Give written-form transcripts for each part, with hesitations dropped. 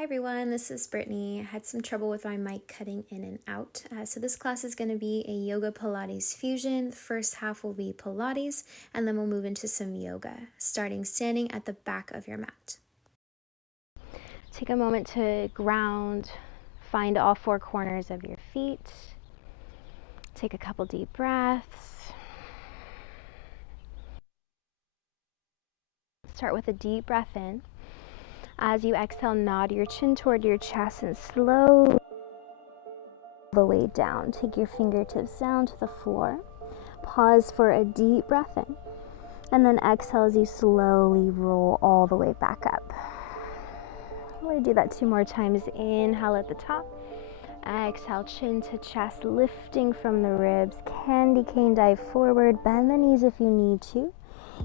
Hi everyone, this is Brittany. I had some trouble with my mic cutting in and out. So this class is going to be a yoga Pilates fusion. The first half will be Pilates, and then we'll move into some yoga, starting standing at the back of your mat. Take a moment to ground, find all four corners of your feet. Take a couple deep breaths. Start with a deep breath in. As you exhale, nod your chin toward your chest and slowly the way down. Take your fingertips down to the floor. Pause for a deep breath in. And then exhale as you slowly roll all the way back up. I'm going to do that 2 more times. Inhale at the top. Exhale, chin to chest, lifting from the ribs. Candy cane dive forward. Bend the knees if you need to.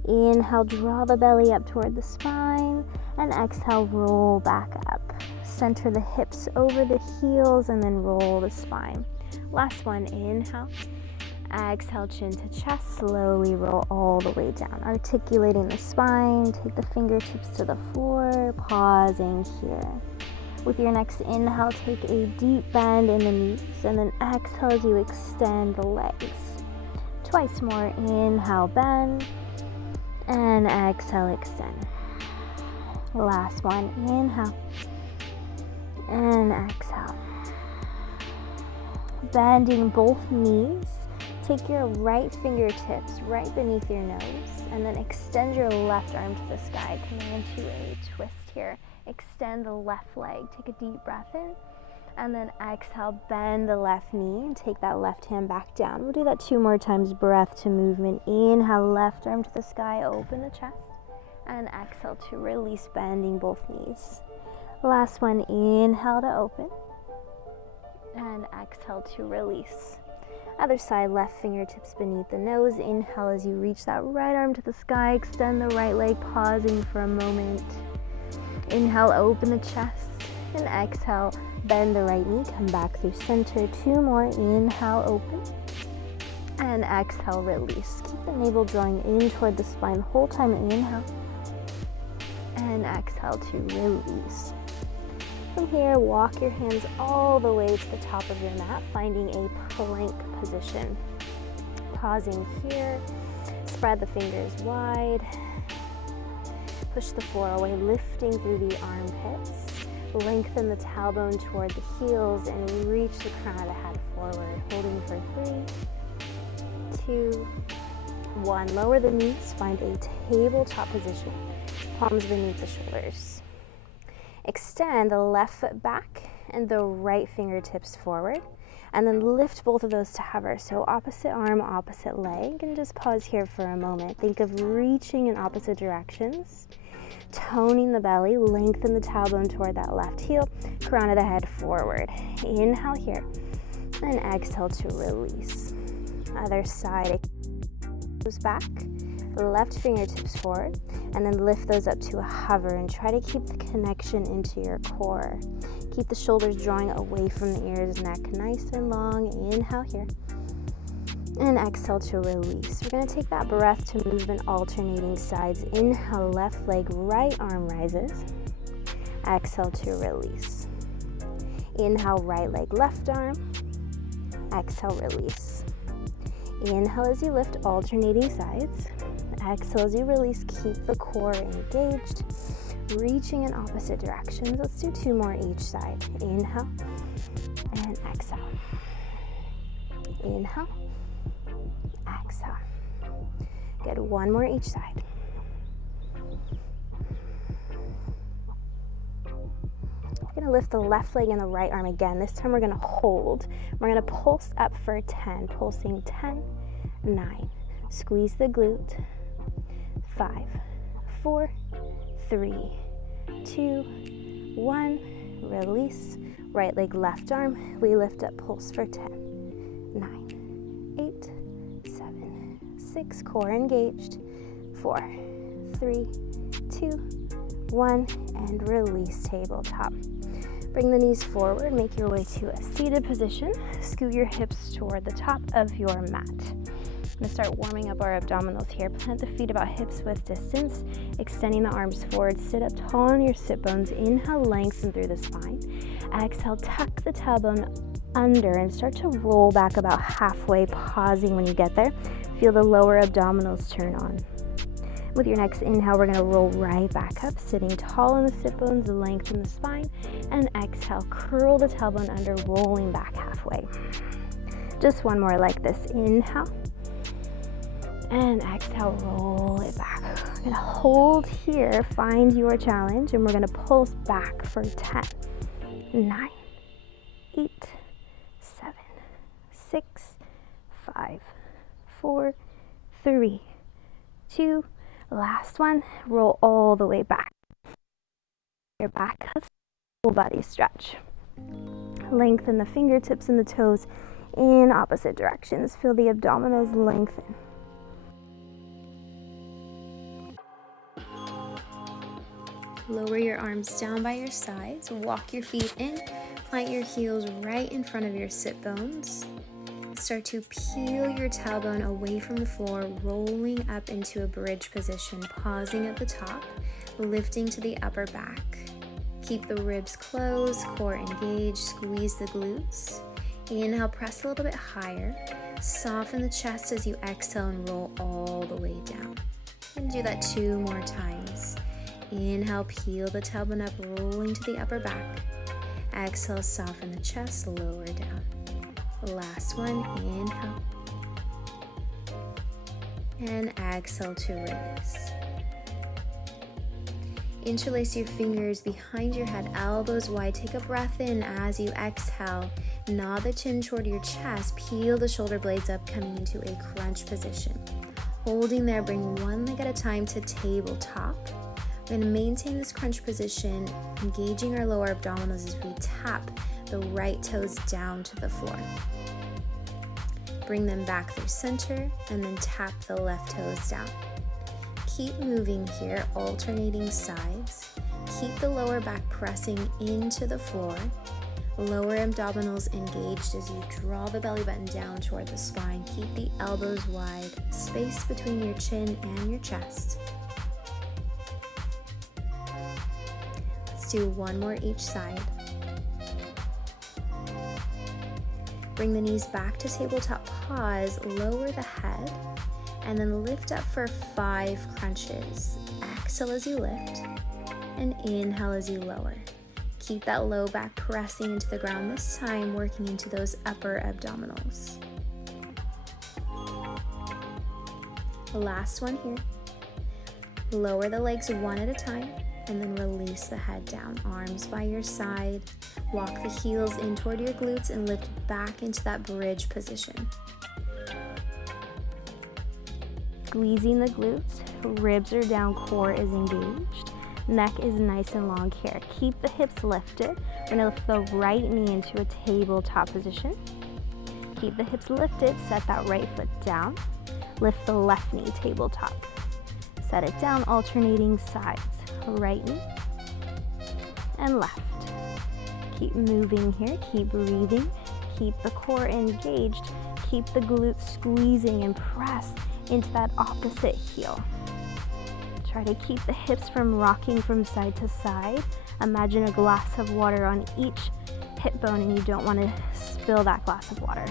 Inhale, draw the belly up toward the spine, and exhale, roll back up. Center the hips over the heels and then roll the spine. Last one, inhale. Exhale, chin to chest, slowly roll all the way down. Articulating the spine, take the fingertips to the floor, pausing here. With your next inhale, take a deep bend in the knees, and then exhale as you extend the legs. Twice more, inhale, bend. And exhale, extend. Last one, inhale. And exhale. Bending both knees. Take your right fingertips right beneath your nose and then extend your left arm to the sky. Coming into a twist here. Extend the left leg. Take a deep breath in. And then exhale, bend the left knee and take that left hand back down. We'll do that 2 more times, breath to movement. Inhale, left arm to the sky, open the chest. And exhale to release, bending both knees. Last one, inhale to open. And exhale to release. Other side, left fingertips beneath the nose. Inhale as you reach that right arm to the sky. Extend the right leg, pausing for a moment. Inhale, open the chest. And exhale, bend the right knee, come back through center. 2 more, inhale, open. And exhale, release. Keep the navel drawing in toward the spine the whole time. Inhale. And exhale to release. From here, walk your hands all the way to the top of your mat, finding a plank position. Pausing here, spread the fingers wide. Push the floor away, lifting through the armpits. Lengthen the tailbone toward the heels and reach the crown of the head forward. Holding for 3, 2, 1. Lower the knees, find a tabletop position. Palms beneath the shoulders. Extend the left foot back and the right fingertips forward. And then lift both of those to hover. So opposite arm, opposite leg. And just pause here for a moment. Think of reaching in opposite directions. Toning the belly, lengthen the tailbone toward that left heel, crown of the head forward. Inhale here, and exhale to release. Other side, goes back, left fingertips forward, and then lift those up to a hover and try to keep the connection into your core. Keep the shoulders drawing away from the ears, neck nice and long. Inhale here. And exhale to release. We're going to take that breath to move in alternating sides. Inhale, left leg, right arm rises. Exhale to release. Inhale, right leg, left arm. Exhale, release. Inhale as you lift, alternating sides. Exhale as you release, keep the core engaged. Reaching in opposite directions. Let's do 2 more each side. Inhale and exhale. Inhale. Exhale. Good. 1 more each side. We're going to lift the left leg and the right arm again. This time we're going to hold. We're going to pulse up for 10. Pulsing 10, 9. Squeeze the glute. 5, 4, 3, 2, 1. Release. Right leg, left arm. We lift up, pulse for 10, 9, 8, 7, 6, core engaged, 4, 3, 2, 1, and release, tabletop. Bring the knees forward, make your way to a seated position. Scoot your hips toward the top of your mat. I'm gonna start warming up our abdominals here. Plant the feet about hips width distance, extending the arms forward. Sit up tall on your sit bones. Inhale, lengthen through the spine. Exhale, tuck the tailbone under and start to roll back about halfway, pausing when you get there. Feel the lower abdominals turn on. With your next inhale, we're gonna roll right back up, sitting tall on the sit bones, lengthen the spine, and exhale, curl the tailbone under, rolling back halfway. Just one more like this. Inhale. And exhale, roll it back. We're gonna hold here, find your challenge, and we're gonna pulse back for 10, 9, 8, 7, 6, 5, 4, 3, 2, last one. Roll all the way back. Your back, full body stretch. Lengthen the fingertips and the toes in opposite directions. Feel the abdominals lengthen. Lower your arms down by your sides. Walk your feet in. Plant your heels right in front of your sit bones. Start to peel your tailbone away from the floor, rolling up into a bridge position, pausing at the top, lifting to the upper back. Keep the ribs closed, core engaged, squeeze the glutes. Inhale, press a little bit higher. Soften the chest as you exhale and roll all the way down. And do that 2 more times. Inhale, peel the tailbone up, rolling to the upper back. Exhale, soften the chest, lower down. Last one, inhale. And exhale to release. Interlace your fingers behind your head, elbows wide. Take a breath in as you exhale. Nod the chin toward your chest. Peel the shoulder blades up, coming into a crunch position. Holding there, bring one leg at a time to tabletop. We're going to maintain this crunch position, engaging our lower abdominals as we tap the right toes down to the floor. Bring them back through center and then tap the left toes down. Keep moving here, alternating sides. Keep the lower back pressing into the floor. Lower abdominals engaged as you draw the belly button down toward the spine. Keep the elbows wide, space between your chin and your chest. Let's do one more each side. Bring the knees back to tabletop, pause, lower the head, and then lift up for 5 crunches. Exhale as you lift, and inhale as you lower. Keep that low back pressing into the ground, this time working into those upper abdominals. Last one here. Lower the legs one at a time, and then release the head down. Arms by your side. Walk the heels in toward your glutes and lift back into that bridge position. Squeezing the glutes, ribs are down, core is engaged. Neck is nice and long here. Keep the hips lifted. We're gonna lift the right knee into a tabletop position. Keep the hips lifted, set that right foot down. Lift the left knee, tabletop. Set it down, alternating sides. Right knee and left. Keep moving here, keep breathing. Keep the core engaged. Keep the glutes squeezing and press into that opposite heel. Try to keep the hips from rocking from side to side. Imagine a glass of water on each hip bone and you don't want to spill that glass of water.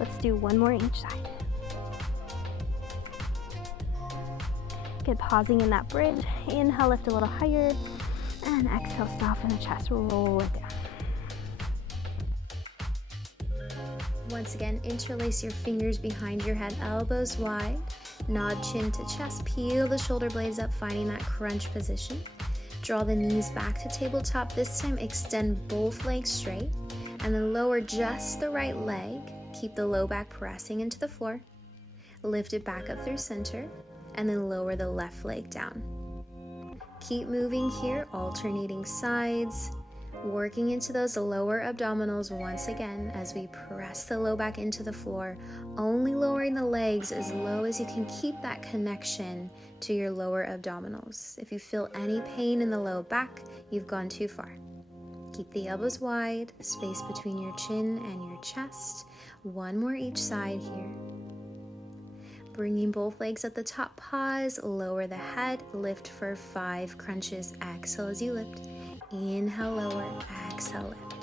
Let's do one more each side. Good, pausing in that bridge. Inhale, lift a little higher, and exhale, soften the chest, roll it down. Once again, interlace your fingers behind your head, elbows wide. Nod chin to chest, peel the shoulder blades up, finding that crunch position. Draw the knees back to tabletop. This time, extend both legs straight, and then lower just the right leg. Keep the low back pressing into the floor. Lift it back up through center, and then lower the left leg down. Keep moving here, alternating sides, working into those lower abdominals once again as we press the low back into the floor, only lowering the legs as low as you can. Keep that connection to your lower abdominals. If you feel any pain in the low back, you've gone too far. Keep the elbows wide, space between your chin and your chest. One more each side here. Bringing both legs at the top, pause, lower the head, lift for 5 crunches. Exhale as you lift. Inhale, lower, exhale, lift.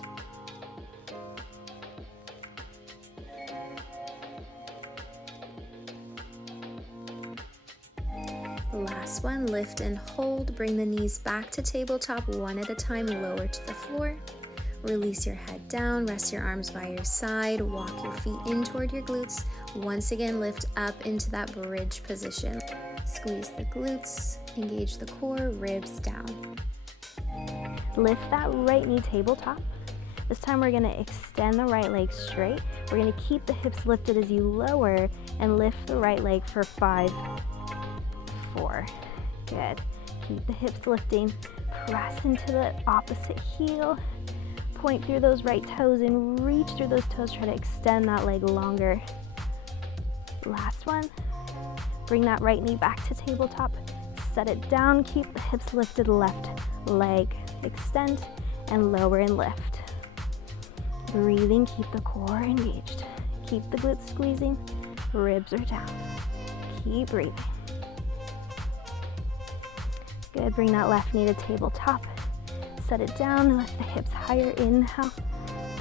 Last one, lift and hold. Bring the knees back to tabletop, one at a time, lower to the floor. Release your head down, rest your arms by your side, walk your feet in toward your glutes. Once again, lift up into that bridge position. Squeeze the glutes, engage the core, ribs down. Lift that right knee tabletop. This time we're gonna extend the right leg straight. We're gonna keep the hips lifted as you lower and lift the right leg for 5, 4, good. Keep the hips lifting, press into the opposite heel, point through those right toes and reach through those toes, try to extend that leg longer. Last one, bring that right knee back to tabletop, set it down, keep the hips lifted, left leg, extend and lower and lift. Breathing, keep the core engaged, keep the glutes squeezing, ribs are down, keep breathing. Good, bring that left knee to tabletop. Set it down, lift the hips higher, inhale,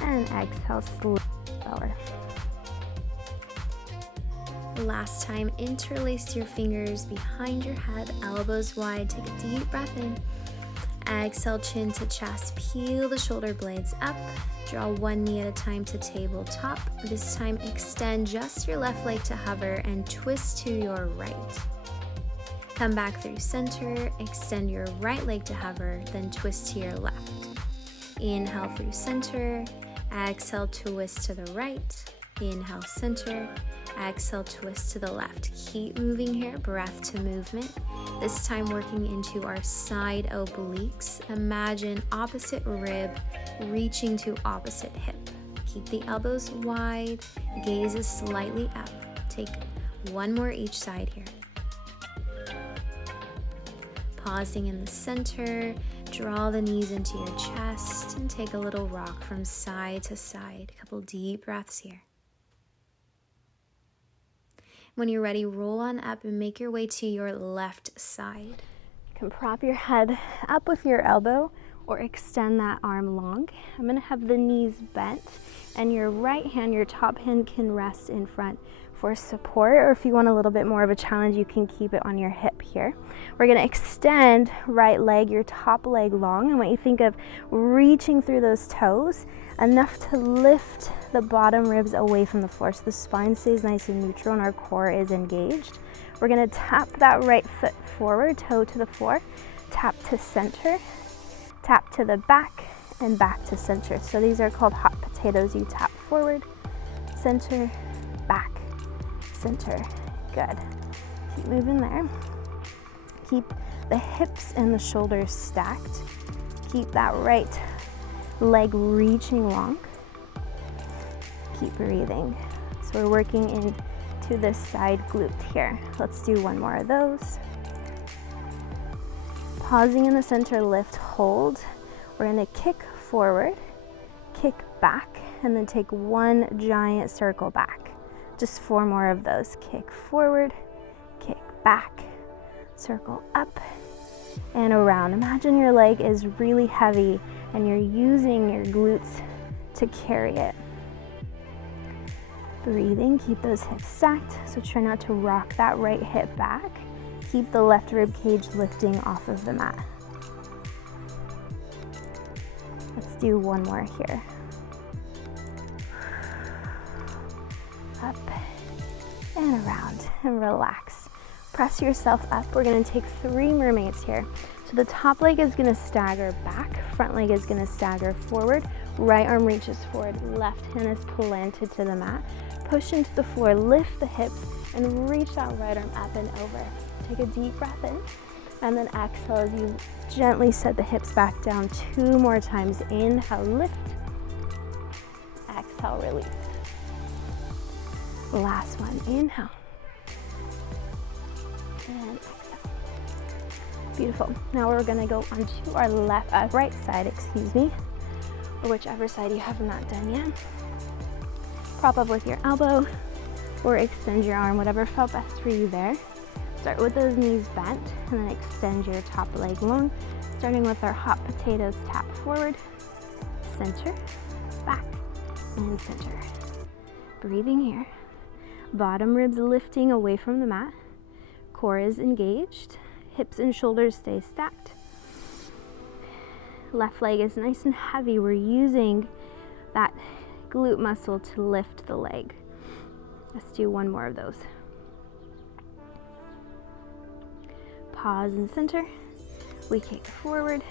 and exhale, lower. Last time, interlace your fingers behind your head, elbows wide, take a deep breath in. Exhale, chin to chest, peel the shoulder blades up. Draw one knee at a time to tabletop. This time, extend just your left leg to hover and twist to your right. Come back through center, extend your right leg to hover, then twist to your left. Inhale through center, exhale, twist to the right. Inhale, center, exhale, twist to the left. Keep moving here, breath to movement. This time working into our side obliques. Imagine opposite rib reaching to opposite hip. Keep the elbows wide, gaze is slightly up. Take one more each side here. Pausing in the center, draw the knees into your chest and take a little rock from side to side. A couple deep breaths here. When you're ready, roll on up and make your way to your left side. You can prop your head up with your elbow or extend that arm long. I'm gonna have the knees bent and your right hand, your top hand can rest in front for support, or if you want a little bit more of a challenge, you can keep it on your hip here. We're gonna extend right leg, your top leg long. I want you to think of reaching through those toes enough to lift the bottom ribs away from the floor so the spine stays nice and neutral and our core is engaged. We're gonna tap that right foot forward, toe to the floor, tap to center, tap to the back, and back to center. So these are called hot potatoes. You tap forward, center, back, center. Good. Keep moving there. Keep the hips and the shoulders stacked. Keep that right leg reaching long. Keep breathing. So we're working into this side glute here. Let's do one more of those. Pausing in the center, lift, hold. We're gonna kick forward, kick back, and then take one giant circle back. Just 4 more of those. Kick forward, kick back, circle up, and around. Imagine your leg is really heavy and you're using your glutes to carry it. Breathing, keep those hips stacked, so try not to rock that right hip back. Keep the left rib cage lifting off of the mat. Let's do one more here. Up and around, and relax. Press yourself up. We're gonna take 3 mermaids here. So the top leg is gonna stagger back, front leg is gonna stagger forward, right arm reaches forward, left hand is planted to the mat. Push into the floor, lift the hips, and reach that right arm up and over. Take a deep breath in, and then exhale as you gently set the hips back down 2 more times. Inhale, lift, exhale, release. Last one, inhale, and exhale. Beautiful. Now we're gonna go onto our right side, or whichever side you have not done yet. Prop up with your elbow, or extend your arm, whatever felt best for you there. Start with those knees bent and then extend your top leg long, starting with our hot potatoes. Tap forward, center, back, and center. Breathing here. Bottom ribs lifting away from the mat. Core is engaged. Hips and shoulders stay stacked. Left leg is nice and heavy. We're using that glute muscle to lift the leg. Let's do one more of those. Pause and center. We kick forward,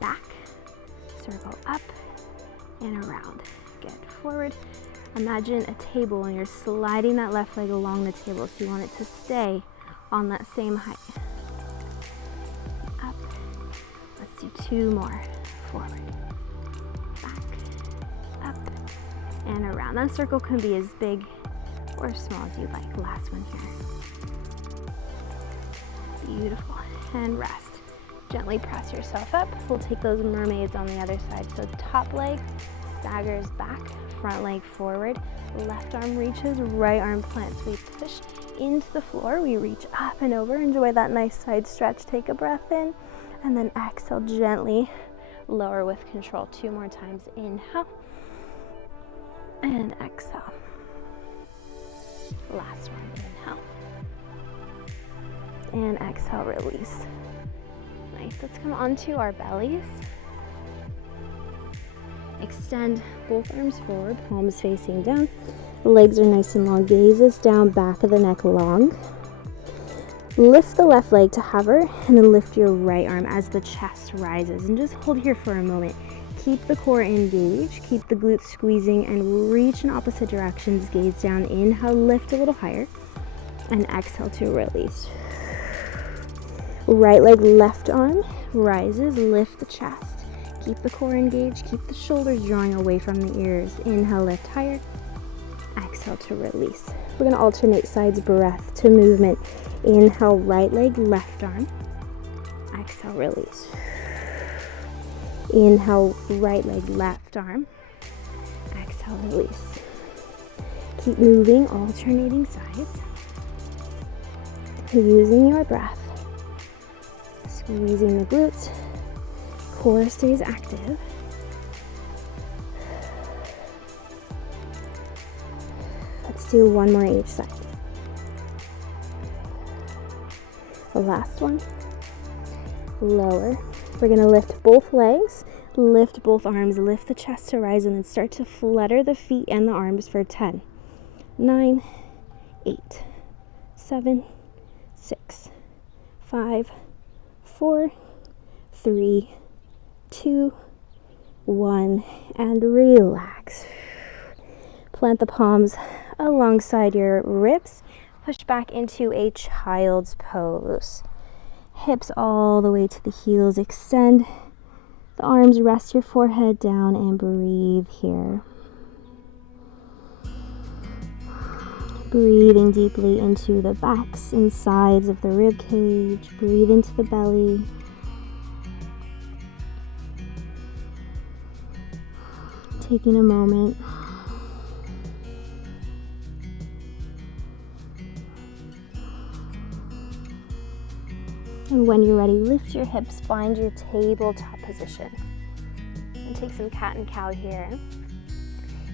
back, circle up, and around. Get forward. Imagine a table and you're sliding that left leg along the table, so you want it to stay on that same height. Up. Let's do two more. Forward, back, up, and around. That circle can be as big or small as you like. Last one here. Beautiful. And rest. Gently press yourself up. We'll take those mermaids on the other side. So top leg staggers back, front leg forward, left arm reaches, right arm plants. We push into the floor. We reach up and over. Enjoy that nice side stretch. Take a breath in and then exhale gently. Lower with control. Two more times. Inhale and exhale. Last one. Inhale and exhale. Release. Nice. Let's come onto our bellies. Extend both arms forward, palms facing down. Legs are nice and long. Gazes down, back of the neck long. Lift the left leg to hover and then lift your right arm as the chest rises. And just hold here for a moment. Keep the core engaged. Keep the glutes squeezing and reach in opposite directions. Gaze down. Inhale, lift a little higher. And exhale to release. Right leg, left arm rises. Lift the chest. Keep the core engaged, keep the shoulders drawing away from the ears. Inhale, lift higher. Exhale to release. We're going to alternate sides, breath to movement. Inhale, right leg, left arm. Exhale, release. Inhale, right leg, left arm. Exhale, release. Keep moving, alternating sides. Using your breath. Squeezing the glutes. Core stays active. Let's do one more each side. The last one. Lower. We're going to lift both legs, lift both arms, lift the chest to rise, and then start to flutter the feet and the arms for 10, 9, 8, 7, 6, 5, 4, 3, 2, 1, and relax. Plant the palms alongside your ribs. Push back into a child's pose. Hips all the way to the heels. Extend the arms, rest your forehead down, and breathe here. Breathing deeply into the backs and sides of the rib cage. Breathe into the belly. Taking a moment. And when you're ready, lift your hips, find your tabletop position. And take some cat and cow here.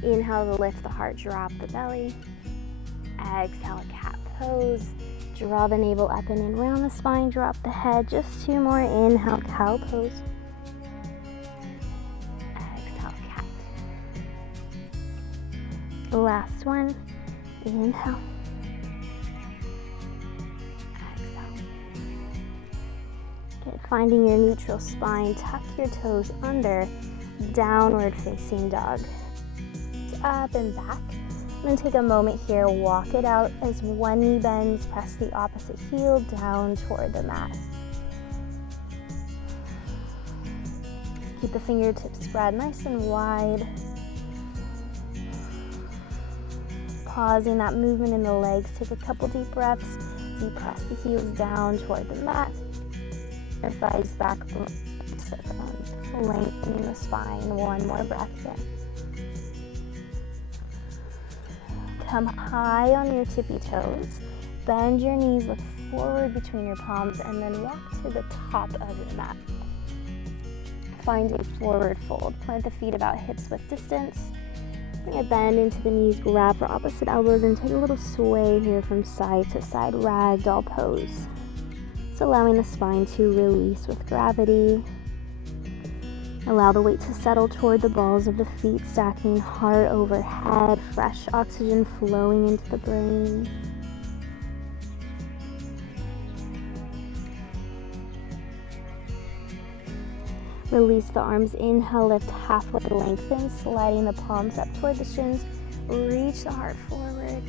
Inhale to lift the heart, drop the belly. Exhale, cat pose. Draw the navel up and in, round the spine, drop the head. Just two more. Inhale, cow pose. Last one. Inhale. Exhale. Good. Finding your neutral spine. Tuck your toes under. Downward facing dog. Up and back. And then take a moment here. Walk it out as one knee bends. Press the opposite heel down toward the mat. Keep the fingertips spread nice and wide. Pausing that movement in the legs. Take a couple deep breaths as you press the heels down toward the mat. Your thighs back, lengthening the spine. One more breath here. Come high on your tippy toes. Bend your knees, look forward between your palms, and then walk to the top of your mat. Find a forward fold. Plant the feet about hips width distance. Bring a bend into the knees, grab for opposite elbows, and take a little sway here from side to side, ragdoll pose. It's allowing the spine to release with gravity. Allow the weight to settle toward the balls of the feet, stacking heart overhead, fresh oxygen flowing into the brain. Release the arms, inhale, lift halfway, lengthen, sliding the palms up toward the shins. Reach the heart forward.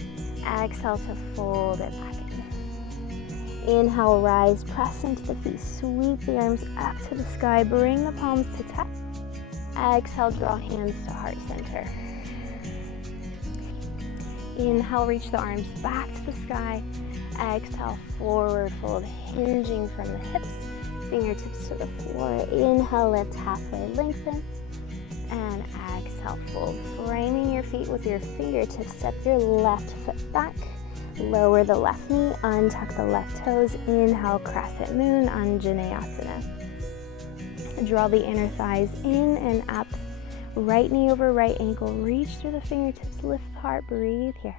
Exhale to fold it back in. Inhale, rise, press into the feet, sweep the arms up to the sky, bring the palms to tap. Exhale, draw hands to heart center. Inhale, reach the arms back to the sky. Exhale, forward fold, hinging from the hips. Fingertips to the floor. Inhale, lift halfway, lengthen. And exhale, fold. Framing your feet with your fingertips. Step your left foot back. Lower the left knee. Untuck the left toes. Inhale, crescent moon, Anjaneyasana. Draw the inner thighs in and up. Right knee over right ankle. Reach through the fingertips. Lift the heart. Breathe here.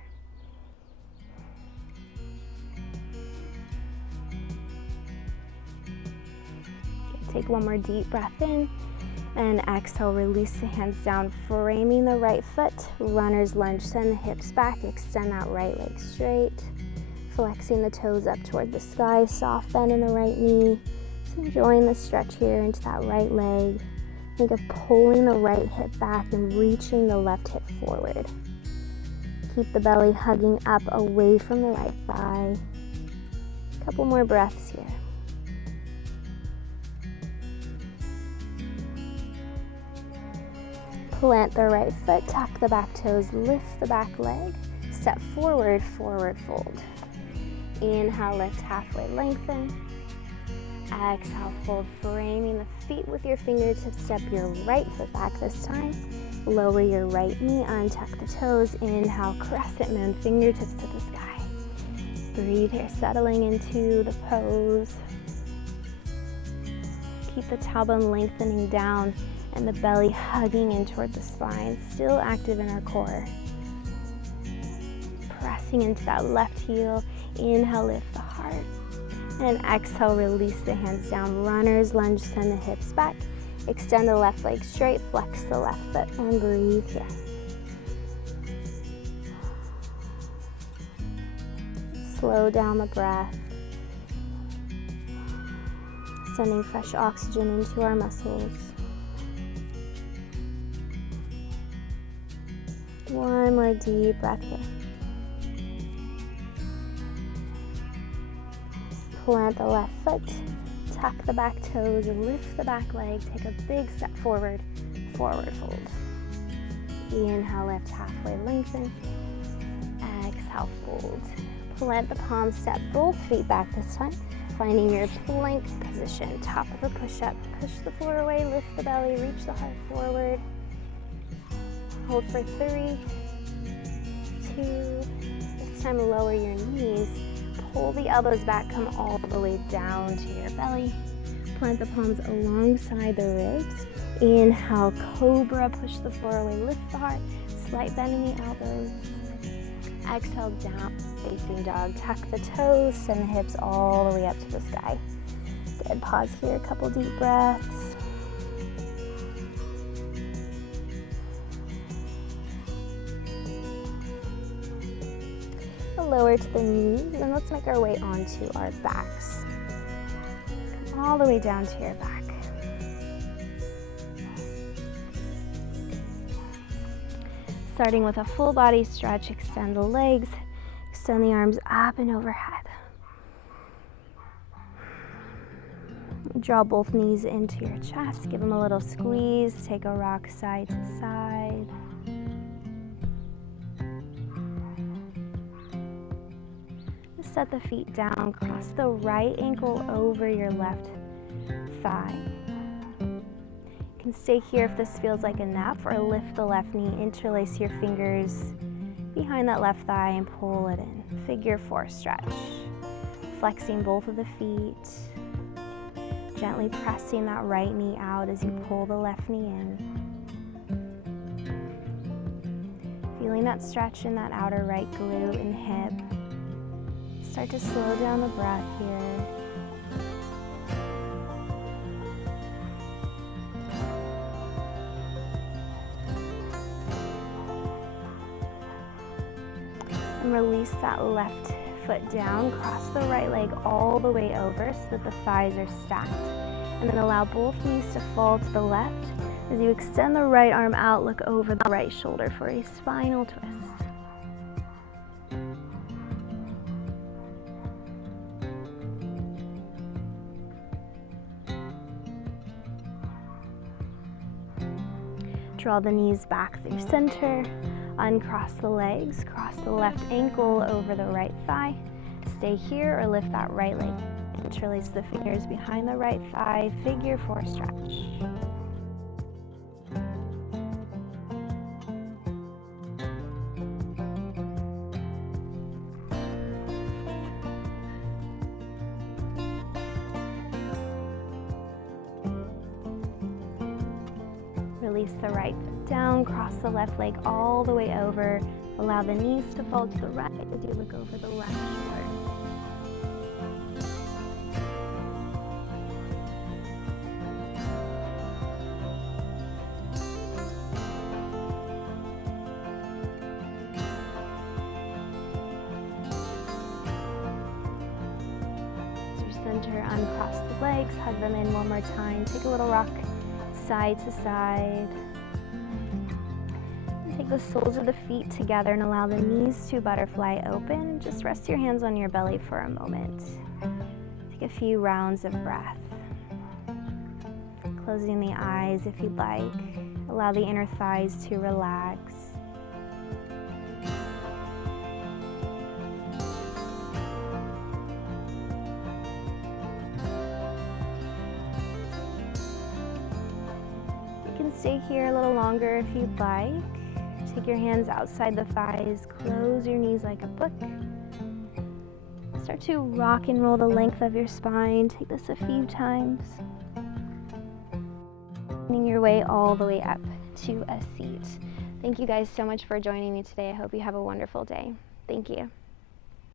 Take one more deep breath in, and exhale, release the hands down, framing the right foot, runner's lunge, send the hips back, extend that right leg straight, flexing the toes up toward the sky, soft bend in the right knee, just enjoying the stretch here into that right leg. Think of pulling the right hip back and reaching the left hip forward. Keep the belly hugging up away from the right thigh. A couple more breaths here. Plant the right foot, tuck the back toes, lift the back leg, step forward, forward fold. Inhale, lift halfway, lengthen. Exhale, fold, framing the feet with your fingertips. Step your right foot back this time. Lower your right knee, untuck the toes. Inhale, crescent moon, fingertips to the sky. Breathe here, settling into the pose. Keep the tailbone lengthening down and the belly hugging in toward the spine, still active in our core. Pressing into that left heel. Inhale, lift the heart. And exhale, release the hands down. Runner's lunge, send the hips back. Extend the left leg straight, flex the left foot, and breathe here. Slow down the breath. Sending fresh oxygen into our muscles. One more deep breath here. Plant the left foot, tuck the back toes, lift the back leg, take a big step forward, forward fold. Inhale, lift halfway, lengthen. Exhale, fold. Plant the palms, step both feet back this time, finding your plank position, top of a push-up. Push the floor away, lift the belly, reach the heart forward. Hold for 3, 2, this time lower your knees, pull the elbows back, come all the way down to your belly. Plant the palms alongside the ribs. Inhale, cobra, push the floor away, lift the heart, slight bend in the elbows. Exhale, down, facing dog, tuck the toes, send the hips all the way up to the sky. Good, pause here, a couple deep breaths. Lower to the knees, and let's make our way onto our backs. Come all the way down to your back. Starting with a full body stretch, extend the legs, extend the arms up and overhead. Draw both knees into your chest, give them a little squeeze, take a rock side to side. Set the feet down, cross the right ankle over your left thigh. You can stay here if this feels like enough, or lift the left knee, interlace your fingers behind that left thigh and pull it in. Figure 4 stretch. Flexing both of the feet. Gently pressing that right knee out as you pull the left knee in. Feeling that stretch in that outer right glute and hip. Start to slow down the breath here. And release that left foot down, cross the right leg all the way over so that the thighs are stacked. And then allow both knees to fall to the left. As you extend the right arm out, look over the right shoulder for a spinal twist. Draw the knees back through center. Uncross the legs, cross the left ankle over the right thigh. Stay here or lift that right leg. Interlace the fingers behind the right thigh, figure 4 stretch. Release the right foot down, cross the left leg all the way over. Allow the knees to fall to the right as you look over the left shoulder. Center, uncross the legs, hug them in one more time. Take a little rock side to side. And take the soles of the feet together and allow the knees to butterfly open. Just rest your hands on your belly for a moment. Take a few rounds of breath. Closing the eyes if you'd like. Allow the inner thighs to relax. Stay here a little longer if you'd like. Take your hands outside the thighs, close your knees like a book. Start to rock and roll the length of your spine. Take this a few times. Bringing your way all the way up to a seat. Thank you guys so much for joining me today. I hope you have a wonderful day. Thank you.